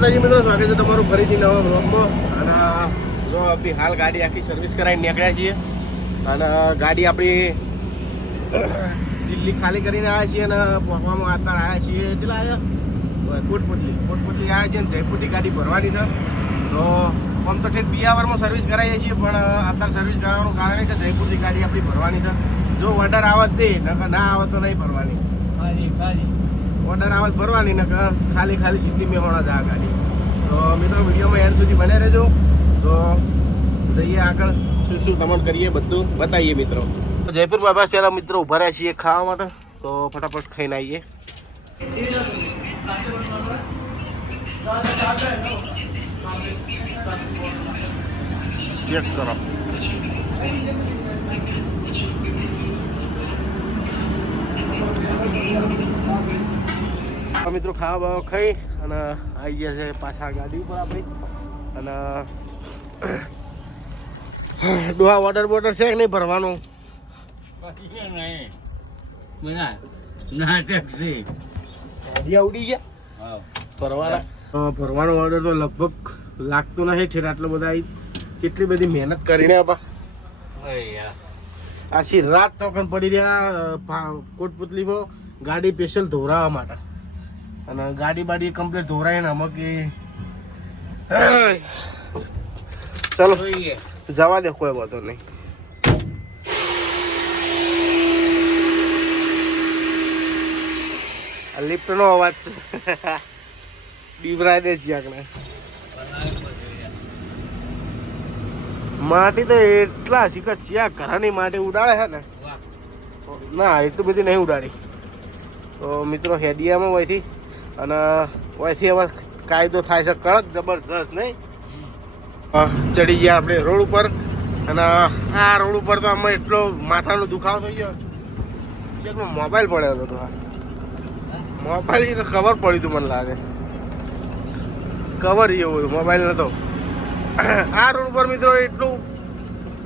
મિત્રો સ્વાગત છે તમારું ફરીથી નવા બ્લોગમાં. અને જો આપણી હાલ ગાડી આખી સર્વિસ કરાવીને નીકળ્યા છીએ અને ગાડી આપણી દિલ્હી ખાલી કરીને આવ્યા છીએ અને પહોંચવામાં અત્યારે આવ્યા છીએ કેટલા આવ્યા કોટપુતલી આવ્યા છીએ અને જયપુરથી ગાડી ભરવાની છે. તો આમ તો ઠેઠ બિયાવરમાં સર્વિસ કરાવીએ છીએ પણ અત્યારે સર્વિસ કરાવવાનું કારણ કે જયપુરથી ગાડી આપણી ભરવાની છે. જો ઓર્ડર આવત દે ના આવે તો નહીં ભરવાની, ઓર્ડર આવત ભરવાની ને ખાલી સીધી મેહોણા જ આ ગાડી. તો મિત્રો વિડીયોમાં એન્ડ સુધી બને રહેજો. તો જઈએ આગળ શું તમને કરીએ બધું બતાવીએ મિત્રો. જયપુર બાબા પહેલાં મિત્રો ઉભા રહ્યા છીએ ખાવા માટે, તો ફટાફટ ખાઈને આવીએ. ચેક કરો મિત્રો, ખાવા બાવા ખાઈ અને આવી ગયા છે પાછા ગાડી ઉપર આપણી. અને ડોહા વોટર બોટર છે કે નહીં ભરવાનું? ઉડી ગયા ભરવાનો ઓર્ડર તો લગભગ લાગતો નથી છે. આટલો બધા કેટલી બધી મહેનત કરીને આછી રાત તો પડી રહ્યા કોટપુતલીમાં ગાડી સ્પેશિયલ ધોરાવા માટે. અને ગાડી બાડી કમ્પ્લીટ ધોરાય ને અમુક ચાલો જવા દે, કોઈ વાંધો નહીં. આ લિફ્ટનો અવાજ છે, બીવરાય દે છે આપણે. માટી તો એટલા શીખર ચિયા ઘરાની માટી ઉડાડે છે ને, ના એટલી બધી નહીં ઉડાડી. તો મિત્રો હેડિયામાં હોયથી અને હોયથી હવે કાયદો થાય છે કડક જબરજસ્ત નહીં. ચડી ગયા આપણે રોડ ઉપર અને આ રોડ ઉપર તો આમાં એટલો માથાનો દુખાવો થઈ ગયો છે. મોબાઈલ પડ્યો હતો, તો મોબાઈલ કવર પડ્યું હતું મને લાગે, કવર એવું મોબાઈલ નતો. આ રોડ ઉપર મિત્રો એટલું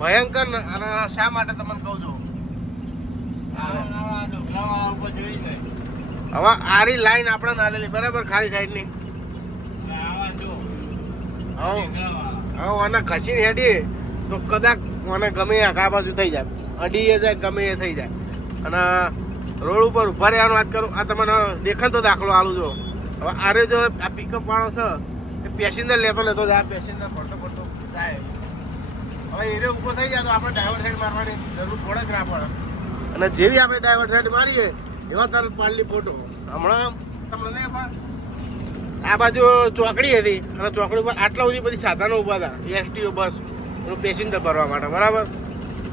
ભયંકર. અને શા માટે તમને કહું છું, હવે આરી લાઈન આપણે ના લેલી બરાબર, ખાલી સાઈડની. હવે અને ખસીને હેડીએ તો કદાચ મને ગમે આખા બાજુ થઈ જાય, અડીએ જાય ગમે એ થઈ જાય. અને રોડ ઉપર ઉભા રહેવાનું વાત કરું, આ તમને દેખાય તો દાખલો આલું જો. હવે આરે જો આ પિકઅપ વાળો છે એ પેસેન્જર લેતો જાય, પેસેન્જર પડતો જાય. હવે એરે ઊભો થઈ જાય તો આપણે ડ્રાઈવર સાઈડ મારવાની જરૂર પડે કે ના પડે. અને જેવી આપણે ડ્રાઈવર સાઈડ મારીએ એવા તરત પાડલી ફોટો. હમણાં તમને આ બાજુ ચોકડી હતી અને ચોકડી ઉપર આટલા સુધી બધી સાધનો ઊભા હતા, એસટીઓ બસ એનું પેસેન્જર ભરવા માટે બરાબર.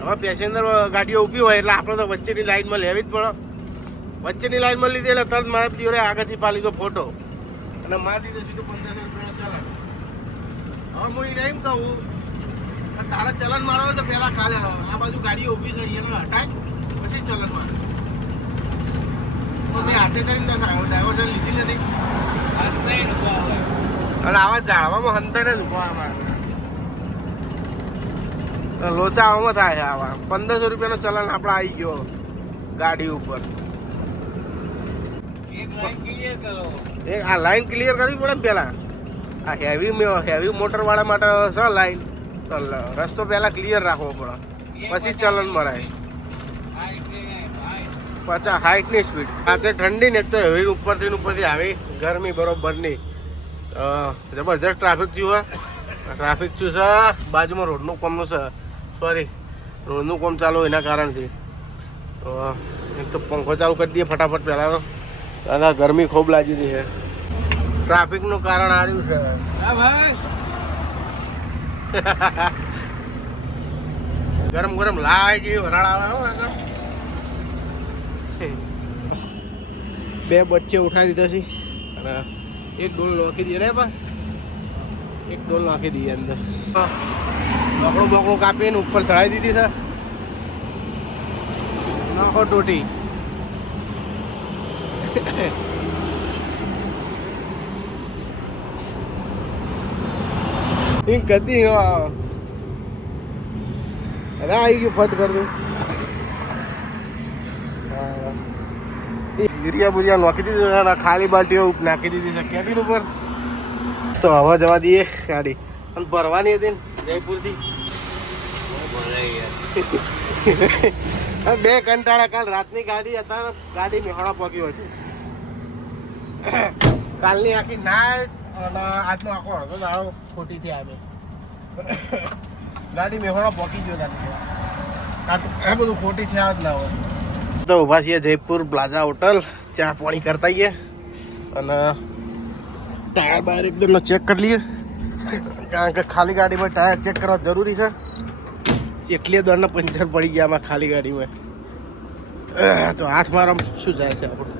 હવે પેસેન્જર ગાડીઓ ઊભી હોય એટલે આપણે તો વચ્ચેની લાઈનમાં લેવી જ પડે. વચ્ચેની લાઈનમાં લીધી એટલે તરત મારા પીઓરે આગળથી પાડી લીધો ફોટો અને મારી દીધો સીધું 1500 રૂપિયાનું ચલણ. હવે હું એને એમ કહું તારા ચલણ મારો હોય તો પહેલાં કાલે આ બાજુ ગાડીઓ ઊભી છે એને હટાય પછી ચલણ મારે. મેં હાથે કરીને ના થાય, ડ્રાઈવર સાઈડ લીધી નથી અને આવા ઝાડવામાં હંતાઈને જ ઉભા અમારે લોચા આવવામાં થાય છે. આવા 1500 રૂપિયાનો ચલણ આપણે આવી ગયો ગાડી ઉપર. આ લાઈન ક્લિયર કરવી પડે ને પેલા. આ હેવી મોટર વાળા માટે છે લાઈન, તો રસ્તો પહેલા ક્લિયર રાખવો પડે પછી ચલણ મરાય. 50 60ની સ્પીડ. રાતે ઠંડી ને તો હેવી ઉપરથી આવી ગરમી બરોબરની. જબરજસ્ત ટ્રાફિક થયું છે. ટ્રાફિક થયું છે બાજુમાં રોડનું કામનું છે, સોરી રોડનું કામ ચાલુ એના કારણથી. તો એક તો પંખો ચાલુ કરી દઈએ ફટાફટ પહેલાં તો, અને ગરમી ખૂબ લાગી રહી છે. ટ્રાફિકનું કારણ આવ્યું છે. હા ભાઈ ગરમ લાય જેવી વરાળ આવે. બે બચ્ચે ઉઠાવી દીધા છે અને એક ડોલ નાખી દઈએ રે બા, એક ડોલ નાખી દઈએ અંદર. બકડો કાપીને ઉપર ચડાવી દીધી છે. નાખો ટોટી. કદી નો આવે અરે આવી ગયું ફટ કર દઉં. યુરિયા બુરિયા નાખી દીધું છે અને ખાલી બાલ્ટીઓ નાખી દીધી છે કેબિન ઉપર. તો હવા જવા દઈએ ગાડી અને ભરવાની હતી ને જયપુરથી બે કંટાળા કાલ રાતની ગાડી અત્યારે ગાડી મેહોણા પહોંચ્યું હતું કાલની આખી નાઈટ અને આજનો આખો અડધો દાડો ખોટીથી આવે ગાડી મેહોણા પહોંચી ગયો એ બધું ખોટી થયા જ ના હોય તો ઊભા છીએ જયપુર પ્લાઝા હોટલ ચા પાણી કરતા આવીએ અને ટાયર બાયર એકદમ ચેક કરી લઈએ કારણ કે ખાલી ગાડીમાં ટાયર ચેક કરવા જરૂરી છે કેટલી દોરના પંચર પડી ગયા આમાં ખાલી ગાડીમાં તો હાથ મારમ શું જાય છે આપણું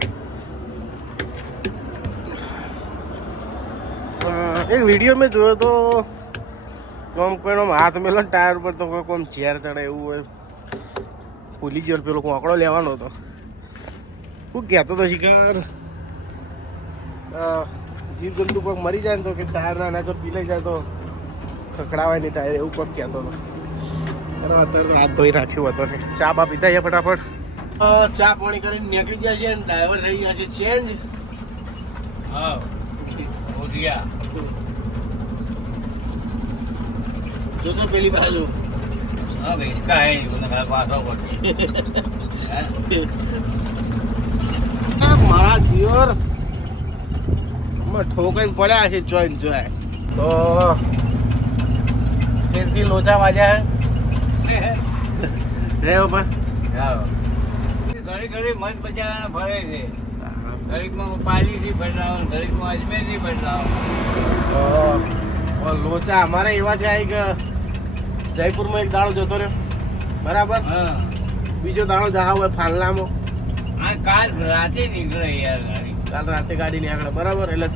એક વિડીયો મેં જોયો તો કોમ કોઈનો હાથ મેલો ટાયર પર તો કોઈ કોમ ઝેર ચડે એવું હોય ભૂલી ગયો પેલો કોંકડો લેવાનો હતો હું કહેતો હતો શિકાર જીવ જંતુ કોઈક મરી જાય ને તો કે ટાયર ના તો પીલાઈ જાય તો ખખડાવાય નહીં ટાયર એવું કોઈક કહેતો હતો અને અત્યારે તો હાથ ધોઈ રાખ્યું હતો ને ચા બા પીતા છે ફટાફટ ચા પાણી કરીને નીકળી ગયા છે અને ડ્રાઈવર થઈ ગયા છે ચેન્જ હા જોતો પેલી બાજુ હા ભાઈ કાંઈ પાછો પડી મારા દિયોર ઠોકાઈને પડ્યા છે જોઈન જોય તો ફેરથી લોચા વાજ્યા રે બાપા ઘડી ઘડી મન બચાવવાના ફરે છે ઘડીકમાં પાલીથી બદલાવો ઘડીકમાં અજમેરથી બદલાવો લોચા અમારે એવા છે કે જયપુરમાં એક દાડો જતો રહ્યો બરાબર બીજો દાડો જવા હોય ફાલનામાં કાલ રાતે નીકળે યાર ગાડી કાલ રાતે ગાડી નીકળે બરાબર એટલે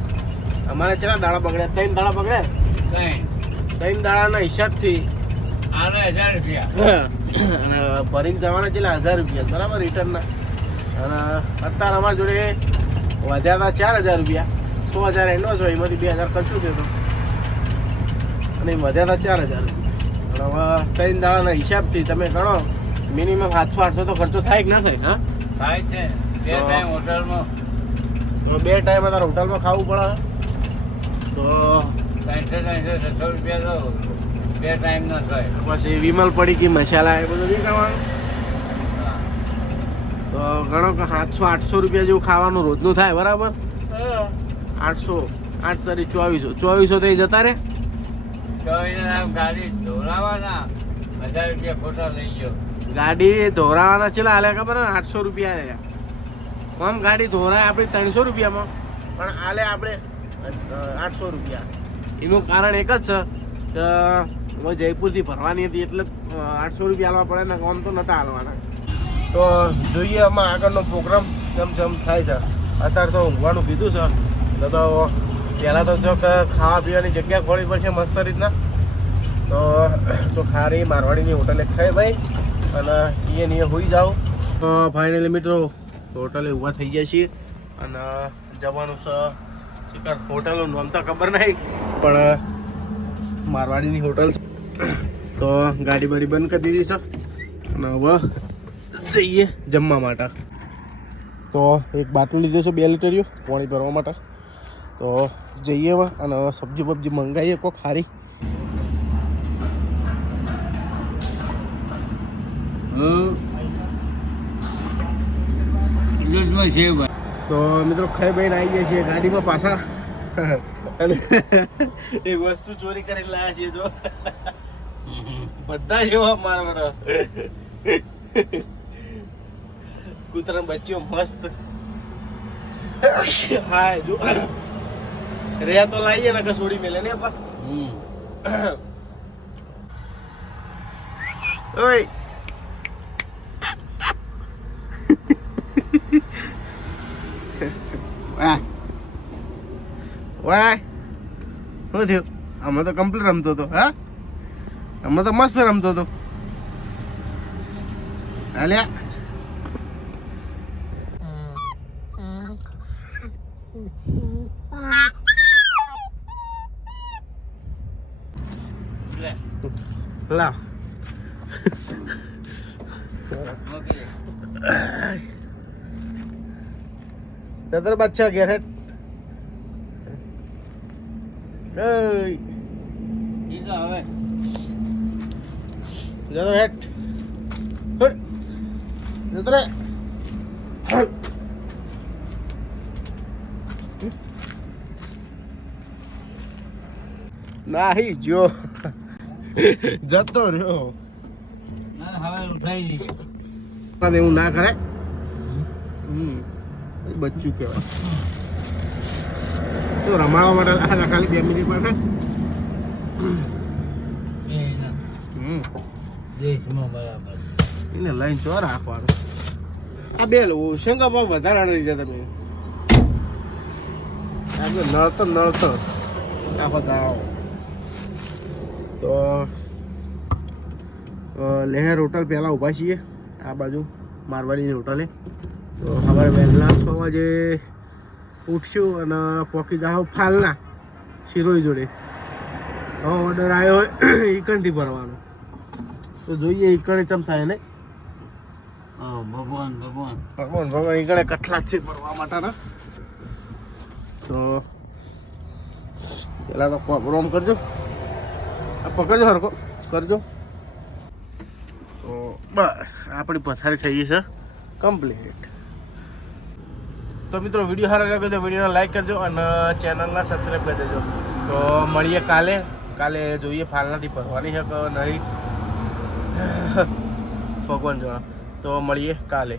અમારે કેટલા દાડા બગડ્યા 3 દાડા બગડ્યા 3 દાડાના હિસાબથી 1000 રૂપિયા અને ભરીને જવાના કેટલા 1000 રૂપિયા બરાબર રિટર્નના અને અત્યારે અમારી જોડે વધ્યા હતા 4000 રૂપિયા 100,000 એડવાન્સ હોય એમાંથી 2000 ખર્ચો થયો હતો અને વધ્યા હતા 4000 રૂપિયા હવે 3 દાડાના હિસાબથી તમે ગણો મિનિમમ 700-800 તો ખર્ચો થાય કે ના થાય હા થાય છે બે ટાઈમ હોટલમાં તો 2 ટાઈમ તારે હોટલમાં ખાવું પડે તો 600-600 રૂપિયા તો 2 ટાઈમ ના થાય પછી વિમલ પડી ગઈ મસાલા એ બધું નહીં ખાવાનું તો ગણો કે 700-800 રૂપિયા જેવું ખાવાનું રોજનું થાય બરાબર 800 8 તારી 2400 થઈ જતા રે ગાડી ધોરાવાના 1000 રૂપિયા ખોટા લઈ ગયો ગાડી ધોરાવાના ચેલા હાલે ખબર ને 800 રૂપિયા રે આમ ગાડી ધોરાય આપણે 300 રૂપિયામાં પણ હાલે આપણે 800 રૂપિયા એનું કારણ એક જ છે કે હું જયપુરથી ભરવાની હતી એટલે 800 રૂપિયા હાલવા પડે ને આમ તો નતા હાલવાના તો જોઈએ આમાં આગળનો પ્રોગ્રામ જેમ થાય છે અત્યારે તો ઊંઘવાનું કીધું છે તો પહેલાં તો જો ખાવા પીવાની જગ્યા ખોલી પડશે મસ્ત રીતના તો ખારી મારવાડીની હોટલે ખાઈ ભાઈ અને એ હોઈ જાઓ તો ફાઇનલી મિત્રો હોટલે ઊભા થઈ ગયા છીએ અને જવાનું છે શિકાર હોટલનું નામ તો ખબર નહીં પણ મારવાડીની હોટલ છે તો ગાડી બાડી બંધ કરી દીધી છે અને હવે જઈએ જમવા માટે તો એક બાટલું લીધું છે 2 લીટરિયું પાણી ભરવા માટે તો જઈએ હવે અને સબ્જી બબ્જી મંગાવીએ કોક સારી તો મિત્રો ખાઈ બહીને આવી ગયા છીએ ગાડીમાં પાછા અને એક વસ્તુ ચોરી કરી લાયા છીએ જો બધા જેવા મારા કૂતરા બચ્ચો મસ્ત હા જો રે તો લાવીએ ને કસોડી મેલે ને પા ઓય વાહ વાહ શું થયું આમાં તો કમ્પ્લીટ રમતો હતો હા આમાં તો મસ્ત રમતો હતો હાલ્યા લાવ તતર બચ્ચા ઘેર હેઠ ઈ તો હવે જતો હેઠ જતો રે નાહી જો જતો રહ્યો ના હવે ઉઠાઈ જઈએ પણ એવું ના કરે બચ્ચું કહેવાય તો રમાડવા માટે આ ખાલી 2 મિનિટ માટે એ ના દેશમાં બરાબર એને લઈને ચો રાખવાનું આ બે શંકા ભાવ વધારાના લીધે તમે આ નળતો આખો દાવો તો લહેર હોટલ પહેલાં ઊભા છીએ આ બાજુ મારવાડીની હોટલે તો સવારે વહેલા 6 વાગે ઉઠશું અને પોકી જાઓ ફાલના શિરોઈ જોડે હવે ઓર્ડર આવ્યો હોય ઈકણથી ભરવાનો તો જોઈએ ઈકણે ચમ થાય ને ભગવાન ઈકણે કટલા જ છે ભરવા માટેના તો પહેલાં તો રોમ કરજો આ પકડજો હરકો કરજો તો બસ આપણી પથારી થઈ ગઈ છે કમ્પ્લીટ તો મિત્રો વિડીયો સારો લાગ્યો તો વિડીયોને લાઈક કરજો અને ચેનલને સબસ્ક્રાઈબ કરી દેજો તો મળીએ કાલે જોઈએ ફાલનાથી ભરવાની છે કે નહીં ભગવાન જોવા તો મળીએ કાલે